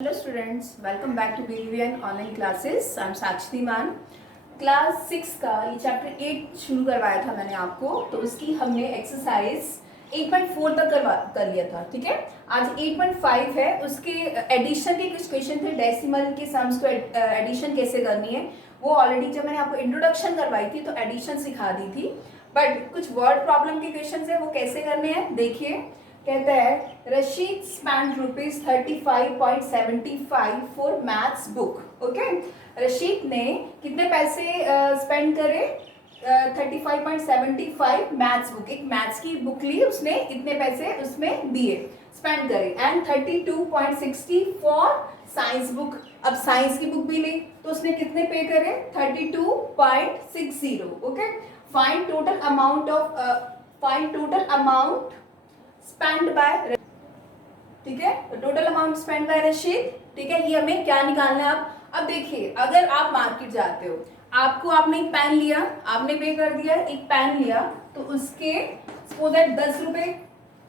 Hello students, welcome back to BVN online classes. I'm Sakshi Man. Class 6 का ये chapter 8 शुरू करवाया था मैंने आपको, तो उसकी हमने एक्सरसाइज 8.4 तक कर लिया था. ठीक है, आज 8.5 है. उसके एडिशन के कुछ क्वेश्चन थे, डेसिमल के सम्स को एडिशन कैसे करनी है वो ऑलरेडी जब मैंने आपको इंट्रोडक्शन करवाई थी तो एडिशन सिखा दी थी. बट कुछ वर्ड प्रॉब्लम के क्वेश्चन है, वो कैसे करने हैं देखिए. कहता है Rashid spend ₹35.75 for maths book. Okay, Rashid ने कितने पैसे स्पेंड करे? 35.75 मैथ्स बुक, एक मैथ्स की बुक ली उसने, इतने पैसे उसमें दिए, स्पेंड करे. And 32.60 for science book. अब साइंस की बुक भी ली तो उसने कितने पे करे? 32.60. Okay, find total amount spend by. ठीक है, total amount spend by Rashid. ठीक है, ये हमें क्या निकालना है. अब देखिए, अगर आप मार्केट जाते हो, आपने एक पेन लिया, आपने पे कर दिया, एक पेन लिया तो उसके सपोज दैट 10 रुपए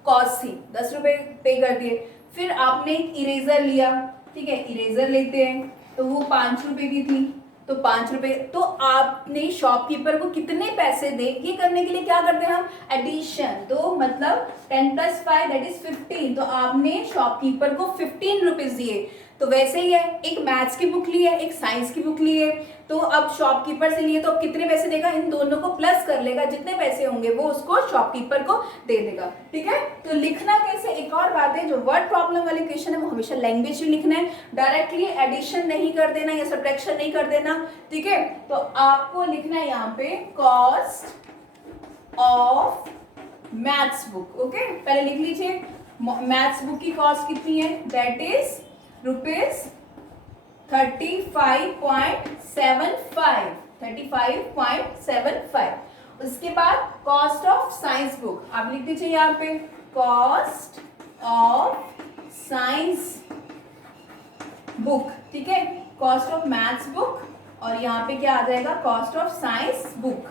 कॉस्ट थी, 10 रुपए पे कर दिए. फिर आपने एक इरेजर लिया, ठीक है, इरेजर लेते हैं तो वो 5 रुपए की थी, तो 5 रुपए. तो आपने शॉपकीपर को कितने पैसे दे, ये करने के लिए क्या करते हैं हम? एडिशन. तो मतलब 10 + 5 दैट इज 15. तो आपने शॉपकीपर को 15 रुपीज दिए. तो वैसे ही है, एक मैथ्स की बुक ली है, एक साइंस की बुक ली है, तो अब शॉपकीपर से लिए तो अब कितने पैसे देगा? इन दोनों को प्लस कर लेगा, जितने पैसे होंगे वो उसको शॉपकीपर को दे देगा. ठीक है, तो लिखना कैसे? एक और बात है, जो वर्ड प्रॉब्लम वाले क्वेश्चन है वो हमेशा लैंग्वेज में लिखना है, डायरेक्टली एडिशन नहीं कर देना या सब्ट्रैक्शन नहीं कर देना. ठीक है, तो आपको लिखना है यहाँ पे cost of maths book. Okay, पहले लिख लीजिए मैथ्स बुक की कॉस्ट कितनी है, दैट इज ₹35.75. उसके बाद कॉस्ट ऑफ साइंस बुक आप लिख दीजिए यहाँ पे, कॉस्ट ऑफ साइंस बुक. ठीक है, कॉस्ट ऑफ मैथ्स बुक और यहाँ पे क्या आ जाएगा? Cost of science book.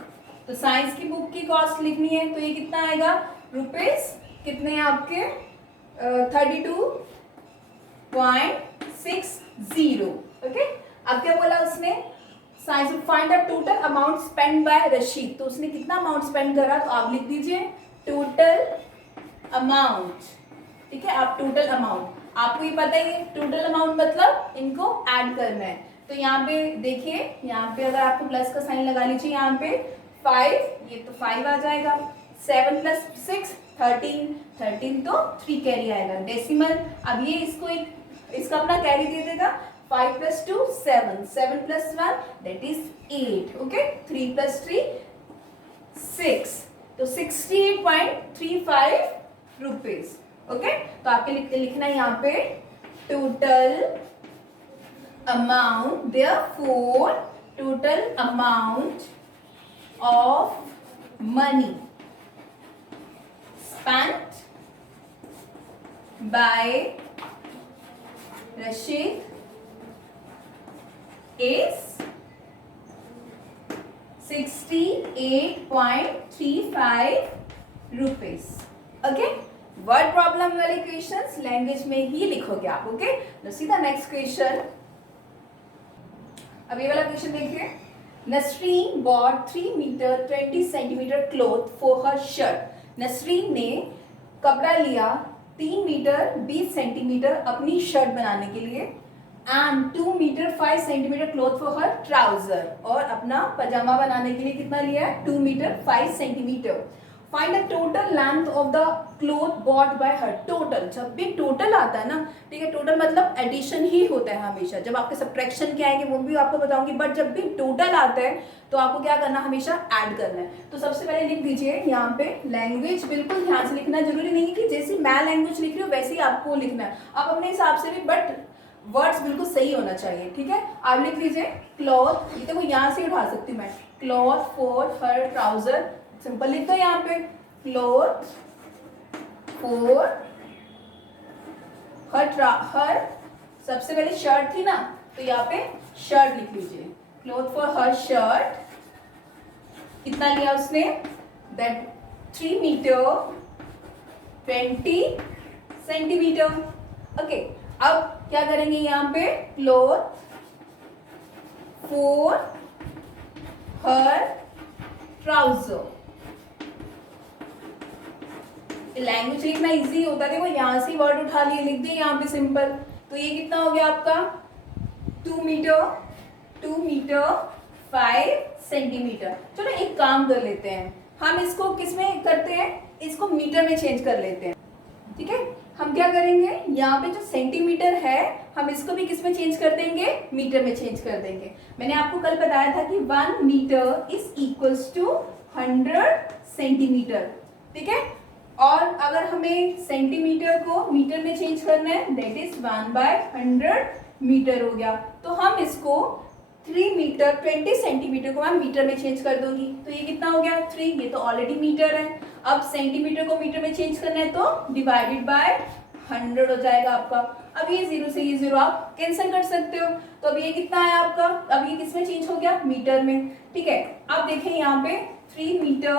तो साइंस की बुक की कॉस्ट लिखनी है तो ये कितना आएगा? रुपीज कितने हैं आपके? 32.60. ओके, अब क्या बोला उसने? Science book find the total amount spend by Rashid. तो उसने कितना अमाउंट स्पेंड करा, तो आप लिख दीजिए टोटल अमाउंट. ठीक है, आप टोटल अमाउंट, आपको ये पता ही है टोटल अमाउंट मतलब इनको ऐड करना है. तो यहाँ पे देखिए, यहाँ पे अगर आपको प्लस का साइन लगा लीजिए, यहाँ पे 5, ये तो 5 आ जाएगा. 7 + 6 13 तो 3 कैरी आएगा. डेसिमल, अब ये इसका अपना कैरी दे देगा. 5 + 2 7, 7 + 1 दैट इज 8. ओके, 3 + 3 6, तो 68.35 रुपीज. ओके, तो आपके लिखना है यहाँ पे total amount, therefore total amount of money spent by Rashid is 68.35 rupees. Okay, word problem वाले क्वेश्चंस लैंग्वेज में ही लिखोगे आप. ओके, तो सीधा नेक्स्ट क्वेश्चन. अब ये वाला क्वेश्चन देखिए. Nasreen bought 3 metre 20 centimetre cloth for her shirt. Nasreen ने कपड़ा लिया 3 मीटर 20 सेंटीमीटर अपनी शर्ट बनाने के लिए, and 2 metre 5 centimetre cloth for her trouser, और अपना पजामा बनाने के लिए कितना लिया है? 2 metre 5 centimetre. Find the total length of the cloth bought by her. Total, जब भी टोटल आता है ना, ठीक है, टोटल मतलब एडिशन ही होता है हमेशा. जब आपके सब्ट्रैक्शन क्या आएंगे वो भी आपको बताऊंगी, बट जब भी टोटल आता है तो आपको क्या करना? हमेशा ऐड करना है. तो सबसे पहले लिख दीजिए यहाँ पे लैंग्वेज, बिल्कुल ध्यान से लिखना. जरूरी नहीं कि जैसे मैं लैंग्वेज लिख रही हूँ वैसे ही आपको लिखना है, आप अपने हिसाब से भी, बट वर्ड्स बिल्कुल सही होना चाहिए. ठीक है, आप लिख लीजिए क्लॉथ, ये देखो यहाँ से उठा सकती हूँ मैं, cloth for her trouser. Simple लिख दो यहाँ पे, क्लॉथ फॉर हर सबसे पहले शर्ट थी ना, तो यहाँ पे शर्ट लिख लीजिए. क्लॉथ फॉर हर शर्ट कितना लिया उसने? That 3 metre 20 centimetre. ओके, अब क्या करेंगे यहाँ पे, cloth for her trouser. Language लिखना इजी होता है, देखो यहाँ से वर्ड उठा लिए लिख दिए यहाँ पे सिंपल। तो ये कितना हो गया आपका 2 मीटर 5 सेंटीमीटर। चलो एक काम कर लेते हैं, हम इसको किस में करते हैं, इसको मीटर में चेंज कर लेते हैं। ठीक है, हम क्या करेंगे, यहाँ पे जो सेंटीमीटर है हम इसको भी किस में चेंज कर देंगे, मीटर में चेंज कर देंगे। मैंने आपको कल बताया था कि 1 metre is equals to 100 centimetre. ठीक है, और अगर हमें सेंटीमीटर को मीटर में चेंज करना है, दैट इज 1/100 मीटर हो गया। तो हम इसको 3 मीटर 20 सेंटीमीटर को मैं मीटर में चेंज कर दूंगी। तो ये कितना हो गया 3, ये तो ऑलरेडी मीटर है। अब सेंटीमीटर को मीटर में चेंज करना है तो डिवाइडेड बाय 100 हो जाएगा आपका। अब ये 0 से ये 0 आप कैंसिल कर सकते हो। तो अब ये कितना है आपका, अब ये किस में चेंज हो गया, मीटर में। ठीक है, अब देखें यहाँ पे 3 मीटर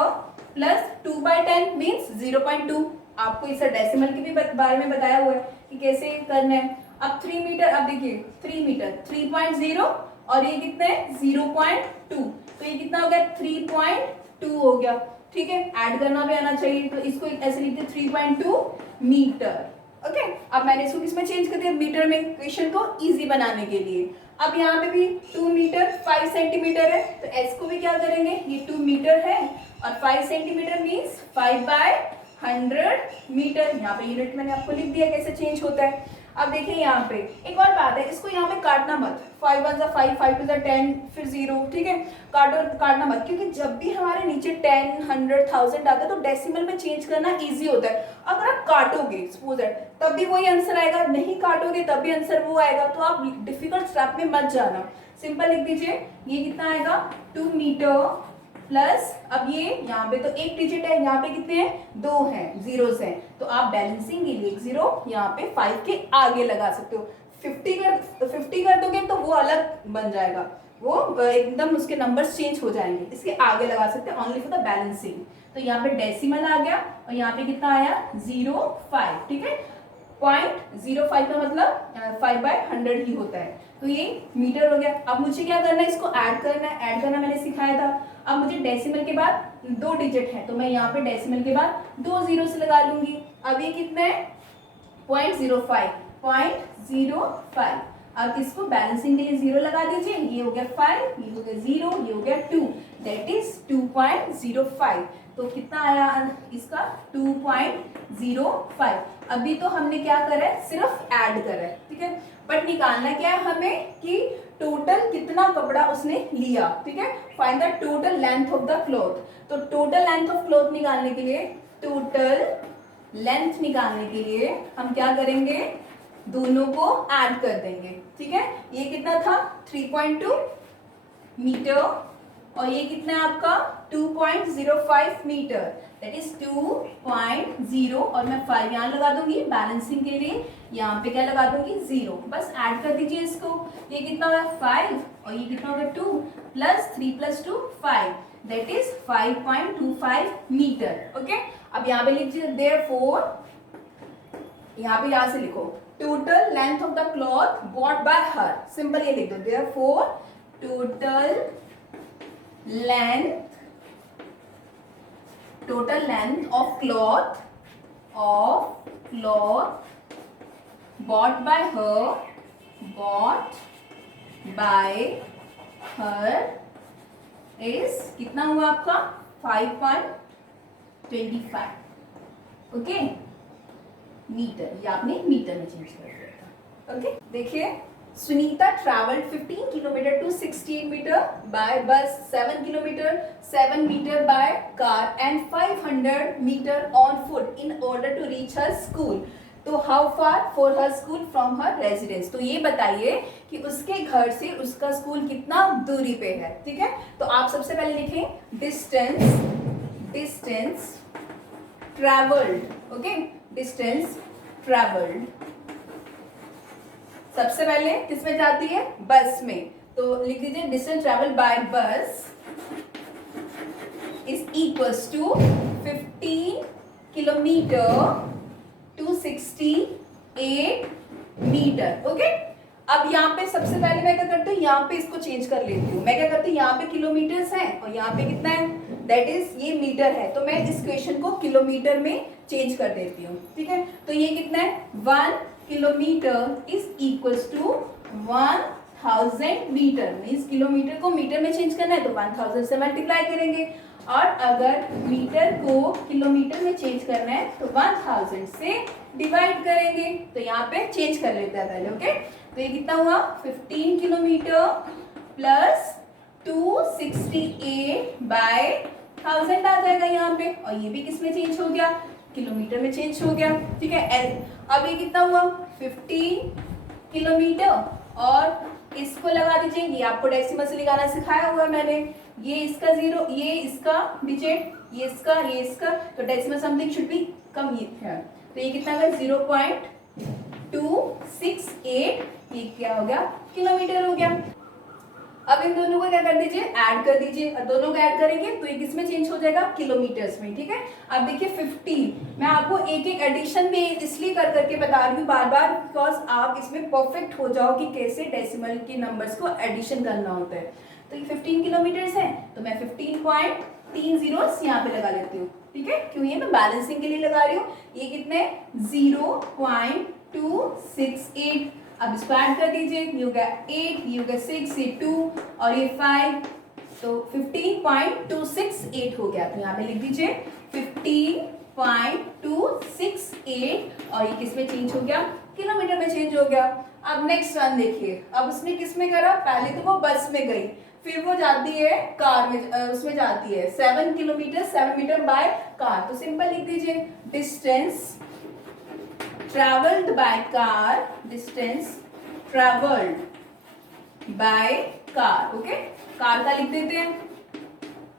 प्लस 2/10 मीन्स 0.2। आपको इसे डेसिमल के भी बारे में बताया हुआ है कि कैसे करना है। अब 3 मीटर, अब देखिए 3 मीटर 3.0 और ये कितने 0.2, तो ये कितना हो गया 3.2 हो गया। ठीक है, ऐड करना भी आना चाहिए, तो इसको ऐसे लिखते 3.2 मीटर। ओके, अब मैंने इसको किसमें चेंज कर दिया, मीटर में, क्वेश्चन को इजी बनाने के लिए। अब यहाँ पे भी 2 मीटर 5 सेंटीमीटर है, तो एस को भी क्या करेंगे, ये 2 मीटर है और 5 सेंटीमीटर मीन्स 5/100 मीटर। यहाँ पे यूनिट मैंने आपको लिख दिया कैसे चेंज होता है। अब देखिए यहाँ पे एक और बात है, इसको यहाँ पे काटना मत, 5 1 5 5 2 10 फिर 0। ठीक है, काटना मत, क्योंकि जब भी हमारे नीचे 10 100 1000 आता है तो डेसिमल में चेंज करना इजी होता है। अगर आप काटोगे सपोज तब भी वही आंसर आएगा, नहीं काटोगे तब भी आंसर वो आएगा। तो आप डिफिकल्ट स्टेप में मत जाना, सिंपल लिख दीजिए। ये कितना आएगा 2 मीटर प्लस, अब ये यहाँ पे तो एक डिजिट है, यहाँ पे कितने हैं 2 हैं, जीरोस हैं, तो आप बैलेंसिंग के लिए एक 0 यहाँ पे 5 के आगे लगा सकते हो। 50 कर दोगे तो वो अलग बन जाएगा, वो एकदम उसके नंबर्स चेंज हो जाएंगे, इसके आगे लगा सकते हैं ओनली फॉर द बैलेंसिंग। तो यहाँ पे डेसिमल आ गया और यहाँ पे कितना आया 0.5। ठीक है, 0.05 का मतलब 5/100 ही होता है। तो ये मीटर हो गया। अब मुझे क्या करना है, इसको ऐड करना है, ऐड करना मैंने सिखाया था। अब मुझे डेसिमल के बाद 2 डिजिट है, तो मैं यहाँ पे डेसिमल के बाद 2 जीरो से लगा लूंगी। अब ये कितना है 0.05। अब इसको बैलेंसिंग के लिए 0 लगा दीजिए, ये हो गया 5, ये हो गया 0, ये हो गया 2, दैट इज 2.05। तो कितना आया इसका 2.05। अभी तो हमने क्या करा है, सिर्फ ऐड करा है। ठीक है, बट निकालना क्या है हमें कि टोटल कितना कपड़ा उसने लिया। ठीक है, find the total length of the cloth. तो टोटल लेंथ ऑफ क्लॉथ निकालने के लिए, टोटल लेंथ निकालने के लिए हम क्या करेंगे, दोनों को ऐड कर देंगे। ठीक है, ये कितना था 3.2 मीटर और ये कितना है आपका 2.05 मीटर, दैट इज 2.0 और मैं 5 यहाँ लगा दूंगी बैलेंसिंग के लिए, यहाँ पे क्या लगा दूंगी 0। बस ऐड कर दीजिए इसको, ये कितना होगा 5 और ये कितना होगा 2 plus 3 + 2 5, that is 5.25 metre. Okay, अब यहाँ पे लिख दीजिए देयरफॉर, यहाँ से लिखो total length of the cloth bought by her, simple ये लिख दो therefore total length of cloth bought by her is कितना हुआ आपका 5.25। ओके, मीटर, ये आपने मीटर में चेंज कर दिया था। ओके, देखिए Sunita traveled 15 kilometer to 16 meter by bus, 7 meter by car and 500 meter on foot in order to reach her school. तो how far for her school from her residence? तो ये बताइए कि उसके घर से उसका स्कूल कितना दूरी पे है। ठीक है, तो आप सबसे पहले लिखें distance travelled. Okay, distance travelled सबसे पहले किस में जाती है, बस में। तो लिख दीजिए distance travel by bus is equals to 15 kilometre to 68 metre. Okay, अब यहाँ पे सबसे पहले मैं क्या करती हूँ, यहाँ पे इसको चेंज कर लेती हूँ। मैं क्या करती हूँ, यहाँ पे किलोमीटर्स है और यहाँ पे कितना है, दैट इज ये मीटर है, तो मैं इस क्वेश्चन को किलोमीटर में चेंज कर देती हूँ। ठीक है, तो ये कितना है, 1 kilometre is equals to 1000 metre. Means kilometre को मीटर में चेंज करना है तो 1000 से मल्टीप्लाई करेंगे, और अगर मीटर को किलोमीटर में चेंज करना है तो 1000 से डिवाइड करेंगे। तो यहाँ पे चेंज कर लेते हैं पहले। ओके, तो ये कितना हुआ, 15 किलोमीटर प्लस 268 बाय 1000 आ जाएगा यहाँ पे, और ये भी किस में चेंज हो गया, किलोमीटर में चेंज हो गया। ठीक है, अब ये कितना हुआ, 15 किलोमीटर, और इसको लगा दीजिए, ये आपको डेसिमल से निकालना सिखाया हुआ है मैंने, ये इसका 0, ये इसका डिजिट, ये इसका, तो डेसिमल समथिंग शुड बी कम है, तो ये कितना है 0.268, ये क्या हो गया, किलोमीटर हो गया। अब इन दोनों को क्या कर दीजिए, ऐड कर दीजिए, और दोनों को ऐड करेंगे तो ये किस में चेंज हो जाएगा, किलोमीटर्स में। ठीक है, अब देखिए 15, मैं आपको एक एक एडिशन में इसलिए कर करके बता रही हूँ बार बार, बिकॉज आप इसमें परफेक्ट हो जाओ कि कैसे डेसिमल के नंबर्स को एडिशन करना होता है। तो ये 15 किलोमीटर्स है, तो मैं 15.30 यहाँ पे लगा लेती हूँ। ठीक है, क्यों, ये मैं बैलेंसिंग के लिए लगा रही हूँ। ये कितने, 0.268, अब इसको ऐड कर दीजिए, ये हो गया 8, ये हो गया 6, ये 2 और ये 5, तो 15.268 हो गया। तो यहाँ पे लिख दीजिए 15.268, और ये किस में चेंज हो गया, किलोमीटर में चेंज हो गया। अब नेक्स्ट वन देखिए, अब उसने किस में करा, पहले तो वो बस में गई, फिर वो जाती है कार में, उसमें जाती है 7 किलोमीटर 7 मीटर बाय कार। तो सिंपल लिख दीजिए, distance travelled by car, distance travelled by car. Okay, car का लिख देते हैं,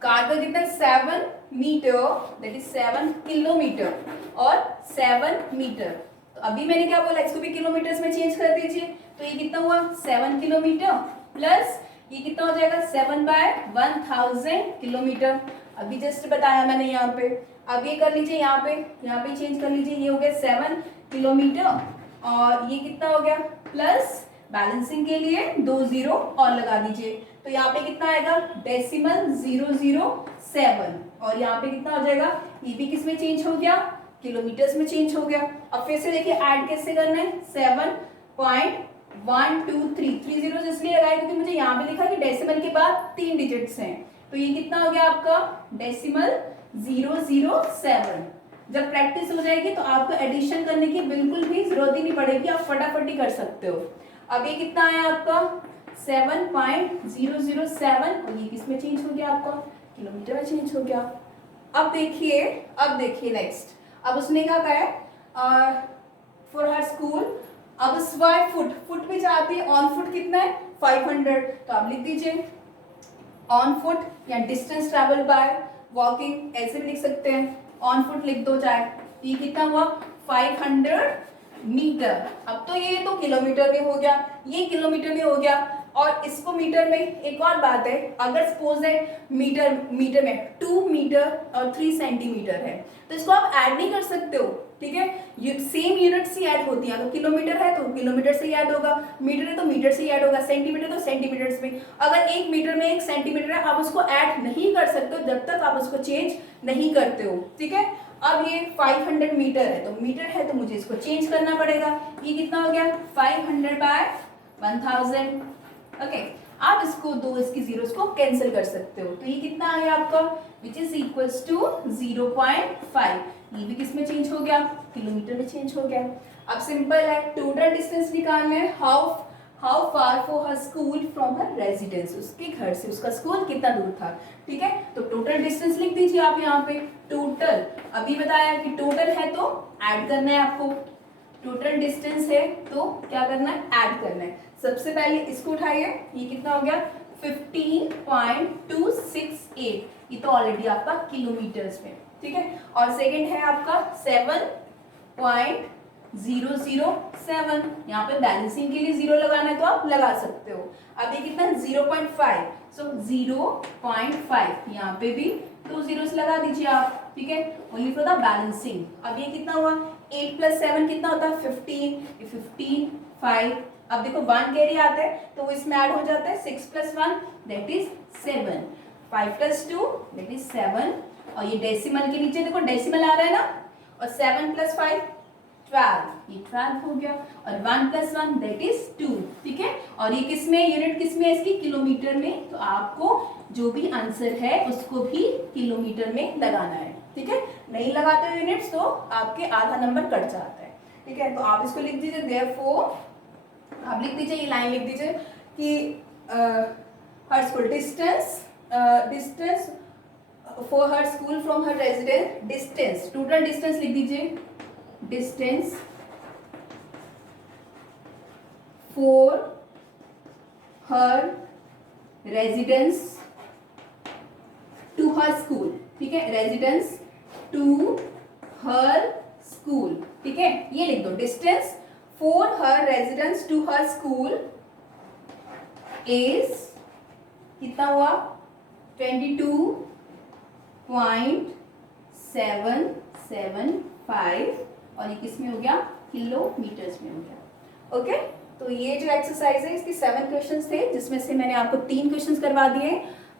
कार का कितना है 7 मीटर, दैट इज 7 किलोमीटर और 7 मीटर। तो अभी मैंने क्या बोला, इसको भी किलोमीटर्स में चेंज कर दीजिए, तो ये कितना हुआ 7 किलोमीटर प्लस ये कितना हो जाएगा 7/1000 किलोमीटर। अभी जस्ट बताया मैंने यहाँ पे। अब ये कर लीजिए, यहाँ पे चेंज कर लीजिए, ये हो गया 7 किलोमीटर और ये कितना हो गया प्लस बैलेंसिंग के लिए 2 0 और लगा दीजिए, तो यहाँ पे कितना आएगा डेसिमल 007 और यहाँ पे कितना हो जाएगा, ये भी किस में चेंज हो गया, किलोमीटर्स में चेंज हो गया। अब फिर से देखिए ऐड कैसे करना है, 7.123 3 जीरो इसलिए लगाया क्योंकि मुझे यहाँ पे लिखा कि डेसिमल के बाद 3 डिजिट्स हैं, तो ये कितना हो गया आपका डेसिमल 007। जब प्रैक्टिस हो जाएगी तो आपको एडिशन करने की बिल्कुल भी जरूरत ही नहीं पड़ेगी, आप फटाफट ही कर सकते हो। अब ये कितना आया आपका 7.007 और ये किस में चेंज हो गया आपका, किलोमीटर में चेंज हो गया। अब देखिए नेक्स्ट, अब उसने क्या कहा है फॉर हर स्कूल, अब स्वाई फुट भी चाहती है, ऑन फुट कितना है 500, तो आप लिख दीजिए ऑन फुट या डिस्टेंस ट्रेवल बाय वॉकिंग, ऐसे भी लिख सकते हैं, ऑन फुट लिख दो चाहे। ये कितना हुआ 500 मीटर। अब तो ये तो किलोमीटर में हो गया, ये किलोमीटर में हो गया, और इसको मीटर में। एक और बात है, अगर सपोज है मीटर में 2 मीटर और 3 सेंटीमीटर है तो इसको आप ऐड नहीं कर सकते हो, ठीक है, सेम यूनिट्स ही ऐड होती हैं। अगर किलोमीटर है तो किलोमीटर से ही ऐड होगा, मीटर है तो मीटर से ही ऐड होगा, सेंटीमीटर तो सेंटीमीटर्स में। अगर 1 मीटर में 1 सेंटीमीटर है आप उसको ऐड नहीं कर सकते हो जब तक आप उसको चेंज नहीं करते हो, ठीक है। अब ये 500 मीटर है, तो मीटर है तो मुझे इसको चेंज करना पड़ेगा। ये कितना हो गया 500/1000। ओके, आप इसको दो इसकी जीरोस को कैंसिल कर सकते हो, तो ये कितना आ गया आपका विच इज इक्वल्स टू 0.5। ये भी किस में चेंज हो गया, किलोमीटर में चेंज हो गया। अब सिंपल है, टोटल डिस्टेंस निकालना है, हाउ फार फॉर हर स्कूल फ्रॉम हर रेजिडेंस, उसके घर से उसका स्कूल कितना दूर था, ठीक है। तो टोटल डिस्टेंस लिख दीजिए आप यहाँ पे, टोटल अभी बताया कि टोटल है तो ऐड करना है आपको, टोटल डिस्टेंस है तो क्या करना है, ऐड करना है। सबसे पहले इसको उठाइए, ये कितना हो गया 15.268, ये तो ऑलरेडी आपका किलोमीटर्स में, ठीक है। और सेकंड है आपका 7.007, यहाँ पे बैलेंसिंग के लिए 0 लगाना है तो आप लगा सकते हो। अब ये कितना 0.5, सो 0.5 यहाँ पे भी 2 zeros लगा दीजिए आप, ठीक है, ओनली फॉर द बैलेंसिंग। अब ये कितना हुआ 8 + 7 कितना होता है 15, 15 5। अब देखो 1 कैरी आता है तो वो इसमें ऐड हो जाता है, 6 + 1 दैट इज 7, 5 + 2 दैट इज 7, और ये डेसिमल के नीचे देखो डेसिमल आ रहा है ना, और 7 + 5 12, ये 12 हो गया, और 1 + 1 दैट इज 2, ठीक है। और ये किस में, यूनिट किस में है इसकी, किलोमीटर में, तो आपको जो भी आंसर है उसको भी किलोमीटर में लगाना है, ठीक है। नहीं लगाते हो यूनिट्स तो आपके आधा नंबर कट जाता है, ठीक है। तो आप इसको लिख दीजिए, देयरफॉर आप लिख दीजिए, ये लाइन लिख दीजिए कि हर स्कूल डिस्टेंस फॉर हर स्कूल फ्रॉम हर रेजिडेंस, डिस्टेंस टोटल डिस्टेंस लिख दीजिए, distance for her residence to her school, ठीक है, रेजिडेंस टू हर स्कूल, ठीक है, ये लिख दो, distance for her residence to her school is कितना हुआ, 22.775, और ये किस में हो गया, किलोमीटर्स में हो गया, ओके। तो ये जो एक्सरसाइज है इसके 7 क्वेश्चंस थे, जिसमें से मैंने आपको 3 क्वेश्चंस करवा दिए,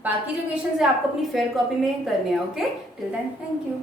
बाकी जो क्वेश्चंस है आपको अपनी फेयर कॉपी में करने हैं, okay. Till then thank you.